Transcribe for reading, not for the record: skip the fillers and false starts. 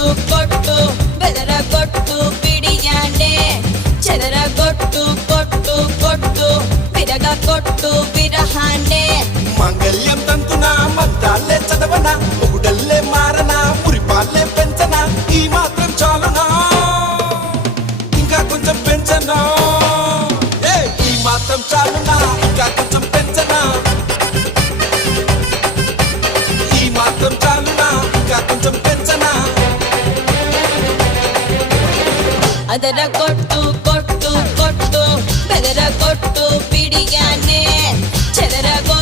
కొట్టు కొట్టు బెదరగొట్టు పిడియానే చెదరగొట్టు కొట్టు కొట్టు విరగొట్టు విరహానే మంగళ్యం తంతున మంత్రాలే చదవనా మొగుడల్లే మారనా పురిపాలే పెంచనా ఈ మాత్రం చాలునా ఇంకా కొంచెం పెంచనా ఈ మాత్రం చాలునా ఇంకా కొంచెం పెంచనా ఈ మాత్రం చాలునా ఇంకా కొంచెం పెంచనా అదరగొట్టు కొట్టు కొట్టు బెదరగొట్టు పిడియానే చెదరగొట్టు